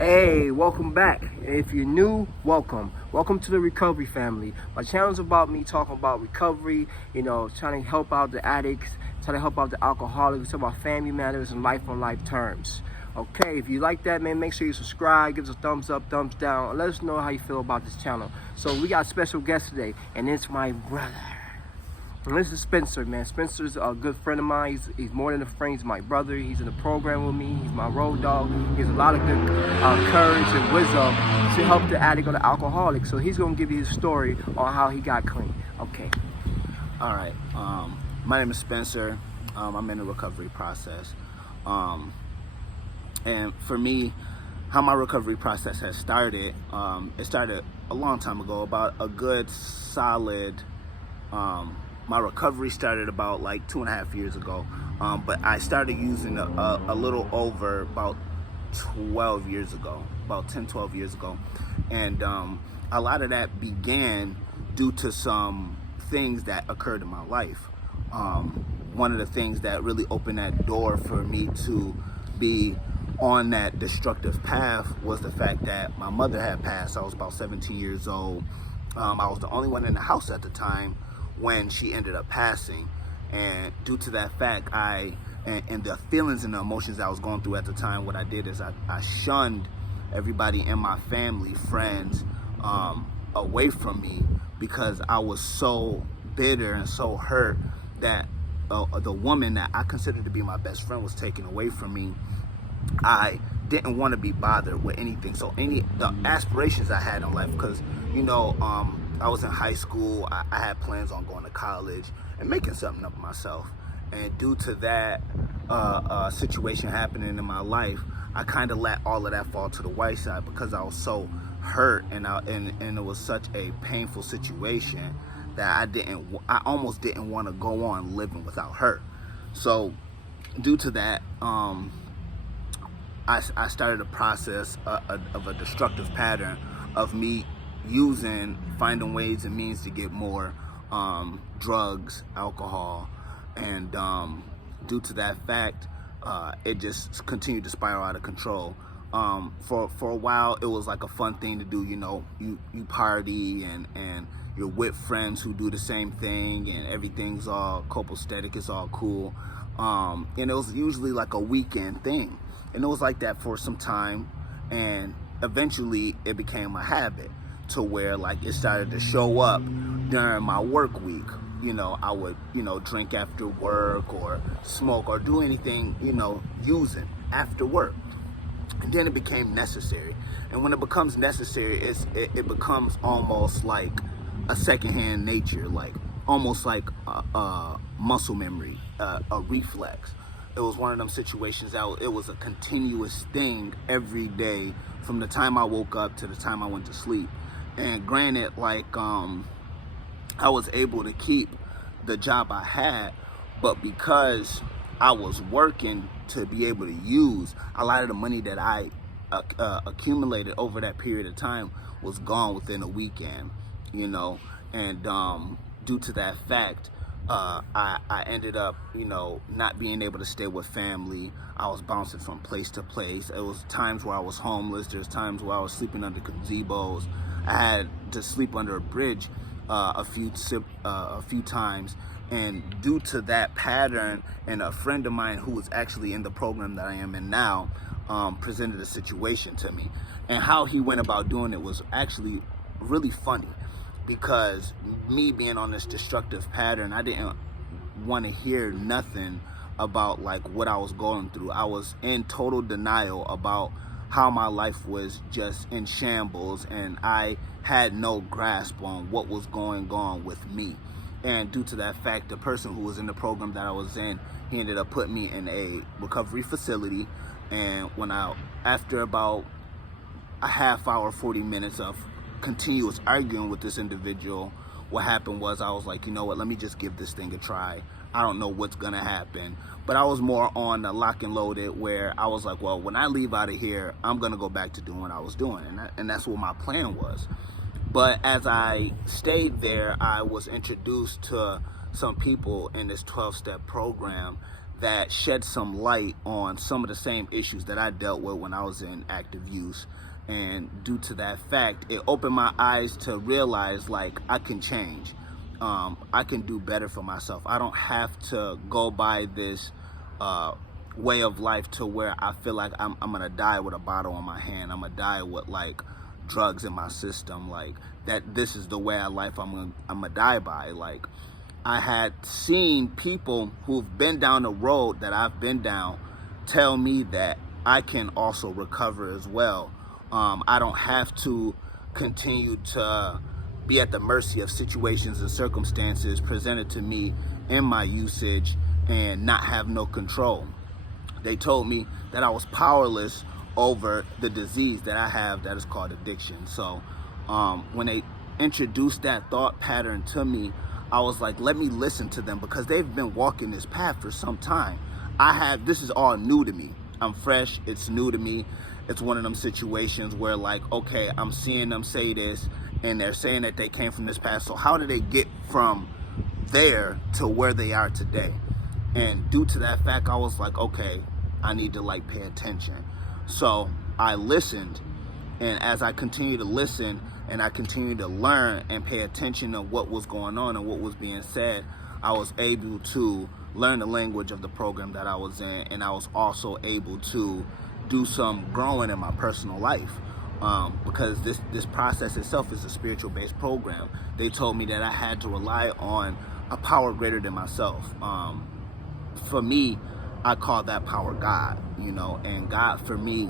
Hey, welcome back. If you're new, welcome. Welcome to the recovery family. My channel is about me talking about recovery, trying to help out the addicts, trying to help out the alcoholics, talk about family matters and life on life terms. Okay, if you like that, man, make sure you subscribe, give us a thumbs up, thumbs down, and let us know how you feel about this channel. So we got a special guest today, and it's my brother. And this is Spencer, man. Spencer's a good friend of mine. He's more than a friend. He's my brother. He's in the program with me. He's my road dog. He has a lot of good courage and wisdom to help the addict or the alcoholic. So he's going to give you his story on how he got clean. Okay. All right. My name is Spencer. I'm in the recovery process. And for me, how my recovery process has started, it started a long time ago, about a good solid... my recovery started about like 2.5 years ago, but I started using a little over about 12 years ago, about 10, 12 years ago. And a lot of that began due to some things that occurred in my life. One of the things that really opened that door for me to be on that destructive path was the fact that my mother had passed. I was about 17 years old. I was the only one in the house at the time when she ended up passing, and due to that fact, and the feelings and the emotions I was going through at the time, what I did is I shunned everybody in my family, friends, away from me, because I was so bitter and so hurt that the woman that I considered to be my best friend was taken away from me. I didn't want to be bothered with anything. So the aspirations I had in life, because I was in high school, I had plans on going to college and making something of myself. And due to that situation happening in my life, I kind of let all of that fall to the wayside, because I was so hurt and it was such a painful situation that I almost didn't want to go on living without her. So due to that, I started a process of a destructive pattern of me finding ways and means to get more drugs, alcohol, and due to that fact, it just continued to spiral out of control. For a while, it was like a fun thing to do. You party and you're with friends who do the same thing, and everything's all copacetic, it's all cool. And it was usually like a weekend thing, and it was like that for some time, and eventually it became a habit, to where like it started to show up during my work week. I would, drink after work or smoke or do anything, using after work. And then it became necessary. And when it becomes necessary, it becomes almost like a secondhand nature, like almost like a muscle memory, a reflex. It was one of them situations that it was a continuous thing every day, from the time I woke up to the time I went to sleep. And granted, like, I was able to keep the job I had, but because I was working to be able to use, a lot of the money that I accumulated over that period of time was gone within a weekend, and due to that fact, I ended up, not being able to stay with family. I was bouncing from place to place. It was times where I was homeless. There's times where I was sleeping under gazebos. I had to sleep under a bridge a few times. And due to that pattern, and a friend of mine who was actually in the program that I am in now presented a situation to me. And how he went about doing it was actually really funny, because me being on this destructive pattern, I didn't want to hear nothing about like what I was going through. I was in total denial about how my life was just in shambles, and I had no grasp on what was going on with me. And due to that fact, the person who was in the program that I was in, he ended up putting me in a recovery facility. And after about a half hour, 40 minutes of continuous arguing with this individual, what happened was I was like, you know what, let me just give this thing a try. I don't know what's gonna happen. But I was more on the lock and loaded, where I was like, well, when I leave out of here, I'm gonna go back to doing what I was doing. And that's what my plan was. But as I stayed there, I was introduced to some people in this 12-step program that shed some light on some of the same issues that I dealt with when I was in active use. And due to that fact, it opened my eyes to realize like I can change. I can do better for myself. I don't have to go by this way of life to where I feel like I'm gonna die with a bottle in my hand. I'm gonna die with like drugs in my system. Like that, this is the way of life I'm gonna die by. Like I had seen people who've been down the road that I've been down tell me that I can also recover as well. I don't have to continue to be at the mercy of situations and circumstances presented to me in my usage and not have no control. They told me that I was powerless over the disease that I have that is called addiction. So when they introduced that thought pattern to me, I was like, let me listen to them, because they've been walking this path for some time. This is all new to me. I'm fresh, it's new to me. It's one of them situations where like, okay, I'm seeing them say this and they're saying that they came from this past. So how did they get from there to where they are today? And due to that fact, I was like, okay, I need to like pay attention. So I listened, and as I continued to listen and I continued to learn and pay attention to what was going on and what was being said, I was able to learn the language of the program that I was in, and I was also able to do some growing in my personal life, because this process itself is a spiritual based program. They told me that I had to rely on a power greater than myself. For me, I call that power God, and God for me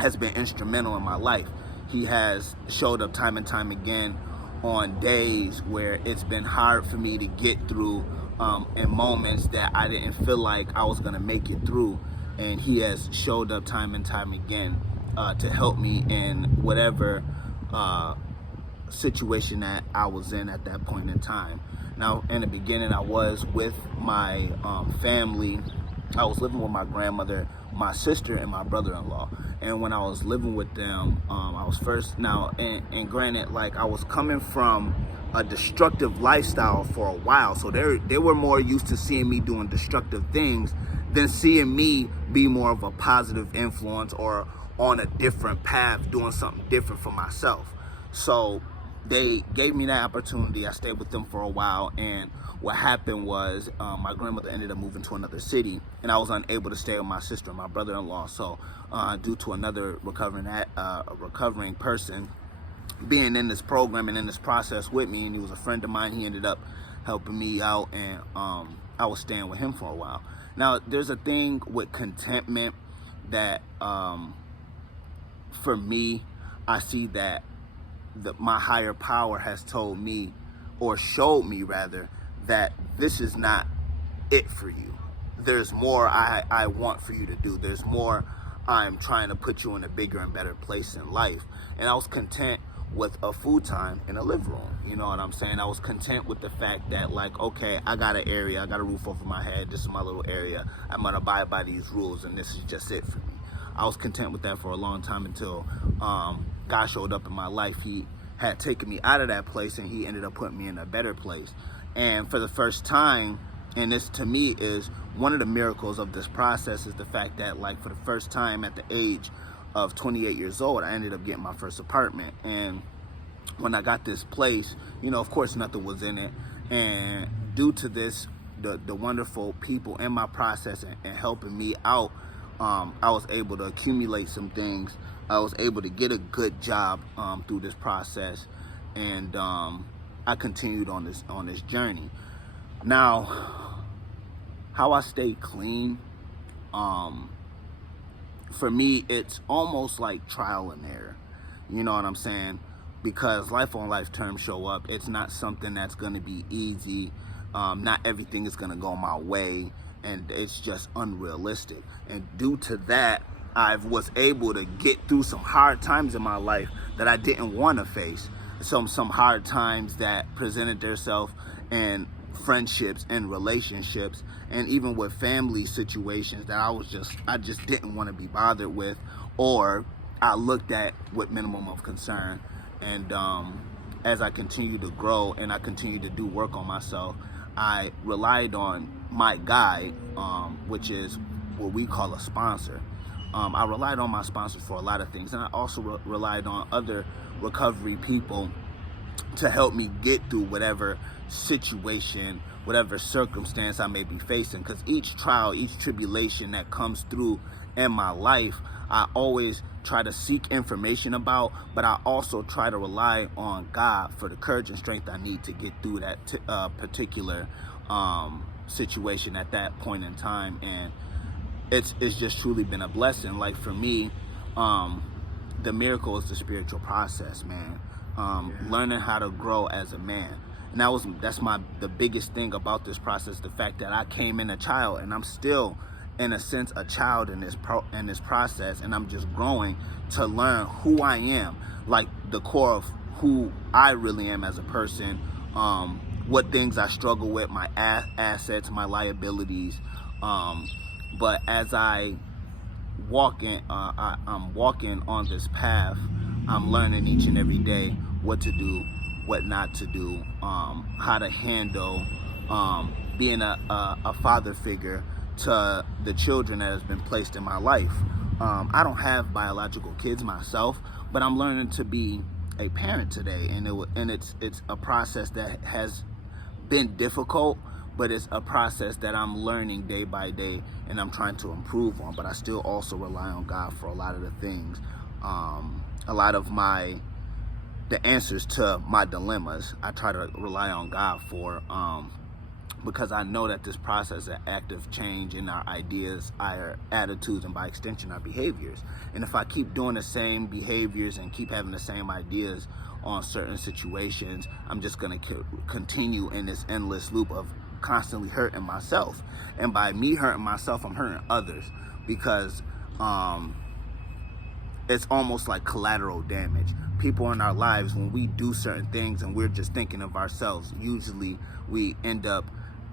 has been instrumental in my life. He has showed up time and time again on days where it's been hard for me to get through, in moments that I didn't feel like I was gonna make it through. And he has showed up time and time again to help me in whatever situation that I was in at that point in time. Now, in the beginning, I was with my family. I was living with my grandmother, my sister, and my brother-in-law. And when I was living with them, I was first, and granted, like I was coming from a destructive lifestyle for a while. So they were more used to seeing me doing destructive things than seeing me be more of a positive influence or on a different path, doing something different for myself. So they gave me that opportunity. I stayed with them for a while, and what happened was my grandmother ended up moving to another city, and I was unable to stay with my sister and my brother-in-law. So due to another recovering person being in this program and in this process with me, and he was a friend of mine, he ended up helping me out, and I was staying with him for a while. Now, there's a thing with contentment that, for me, I see that my higher power has told me, or showed me rather, that this is not it for you. There's more I want for you to do. There's more I'm trying to put you in a bigger and better place in life. And I was content with a futon in a living room. You know what I'm saying? I was content with the fact that, like, okay, I got an area, I got a roof over my head, this is my little area, I'm gonna abide by these rules, and this is just it for me. I was content with that for a long time until God showed up in my life. He had taken me out of that place, and he ended up putting me in a better place. And for the first time, and this to me is one of the miracles of this process, is the fact that, like, for the first time at the age of 28 years old, I ended up getting my first apartment. And when I got this place, of course nothing was in it. And due to this, the wonderful people in my process and helping me out, I was able to accumulate some things. I was able to get a good job through this process, and I continued on this journey. Now, how I stay clean, for me, it's almost like trial and error. You know what I'm saying? Because life on life terms show up. It's not something that's going to be easy. Not everything is going to go my way, and it's just unrealistic. And due to that, I was able to get through some hard times in my life that I didn't want to face. Some hard times that presented themselves in friendships and relationships, and even with family situations that I just didn't want to be bothered with, or I looked at with minimum of concern. And as I continue to grow and I continue to do work on myself, I relied on my guide, which is what we call a sponsor. I relied on my sponsors for a lot of things, and I also relied on other recovery people to help me get through whatever situation, whatever circumstance I may be facing. Because each trial, each tribulation that comes through in my life, I always try to seek information about, but I also try to rely on God for the courage and strength I need to get through that particular situation at that point in time. And it's just truly been a blessing. Like for me, the miracle is the spiritual process, man. Learning how to grow as a man. And that's the biggest thing about this process, the fact that I came in a child, and I'm still, in a sense, a child in this process, and I'm just growing to learn who I am, like the core of who I really am as a person, what things I struggle with, my assets, my liabilities. But as I I'm walking on this path, I'm learning each and every day what to do, what not to do, how to handle being a father figure to the children that has been placed in my life. I don't have biological kids myself, but I'm learning to be a parent today, and it's a process that has been difficult, but it's a process that I'm learning day by day, and I'm trying to improve on. But I still also rely on God for a lot of the things, a lot of the answers to my dilemmas. I try to rely on God for, because I know that this process is an active change in our ideas, our attitudes, and by extension, our behaviors. And if I keep doing the same behaviors and keep having the same ideas on certain situations, I'm just going to continue in this endless loop of constantly hurting myself. And by me hurting myself, I'm hurting others, because it's almost like collateral damage. People in our lives, when we do certain things and we're just thinking of ourselves, usually we end up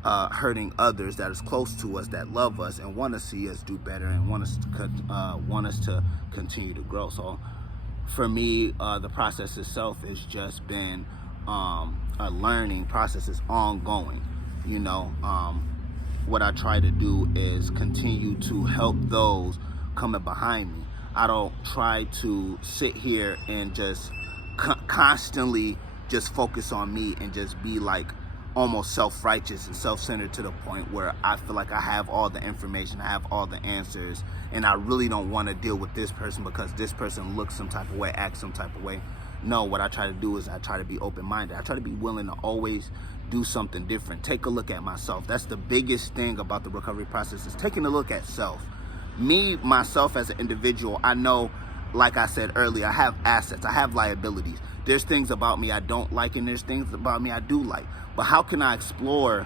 hurting others that is close to us, that love us and want to see us do better and want us to continue to grow. So for me, the process itself has just been a learning process. It's ongoing. You know, what I try to do is continue to help those coming behind me. I don't try to sit here and just constantly just focus on me and just be like almost self-righteous and self-centered to the point where I feel like I have all the information, I have all the answers, and I really don't want to deal with this person because this person looks some type of way, acts some type of way. No, what I try to do is I try to be open-minded. I try to be willing to always do something different. Take a look at myself. That's the biggest thing about the recovery process, is taking a look at self. Me, myself as an individual, I know, like I said earlier, I have assets, I have liabilities. There's things about me I don't like, and there's things about me I do like. But how can I explore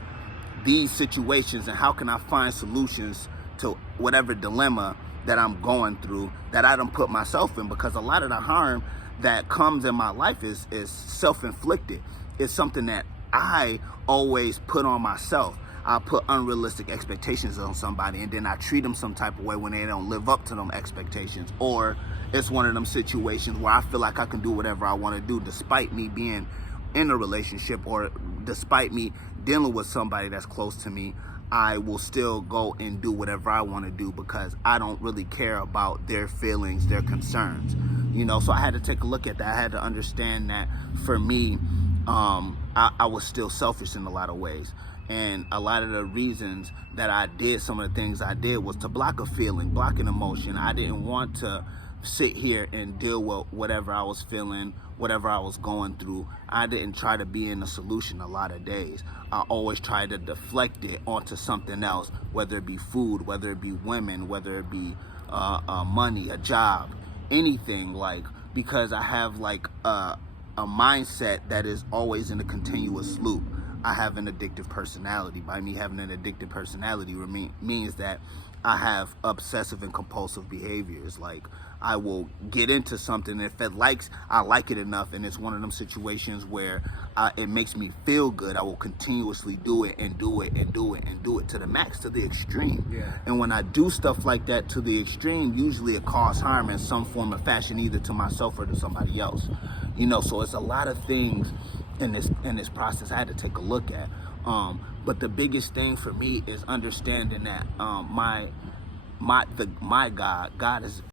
these situations, and how can I find solutions to whatever dilemma that I'm going through that I don't put myself in? Because a lot of the harm that comes in my life is self-inflicted. It's something that I always put on myself. I put unrealistic expectations on somebody, and then I treat them some type of way when they don't live up to them expectations. Or it's one of them situations where I feel like I can do whatever I want to do despite me being in a relationship, or despite me dealing with somebody that's close to me. I will still go and do whatever I want to do because I don't really care about their feelings, their concerns. You know, so I had to take a look at that. I had to understand that for me, I was still selfish in a lot of ways. And a lot of the reasons that I did some of the things I did was to block a feeling, block an emotion. I didn't want to sit here and deal with whatever I was feeling, whatever I was going through. I didn't try to be in the solution a lot of days. I always tried to deflect it onto something else, whether it be food, whether it be women, whether it be money, a job, anything, like, because I have like a mindset that is always in a continuous loop. I have an addictive personality. By me having an addictive personality means that I have obsessive and compulsive behaviors. Like, I will get into something, if I like it enough, and it's one of them situations where it makes me feel good, I will continuously do it and do it and do it and do it to the max, to the extreme. Yeah. And when I do stuff like that to the extreme, usually it causes harm in some form or fashion, either to myself or to somebody else. You know, so it's a lot of things in this process I had to take a look at. But the biggest thing for me is understanding that my God is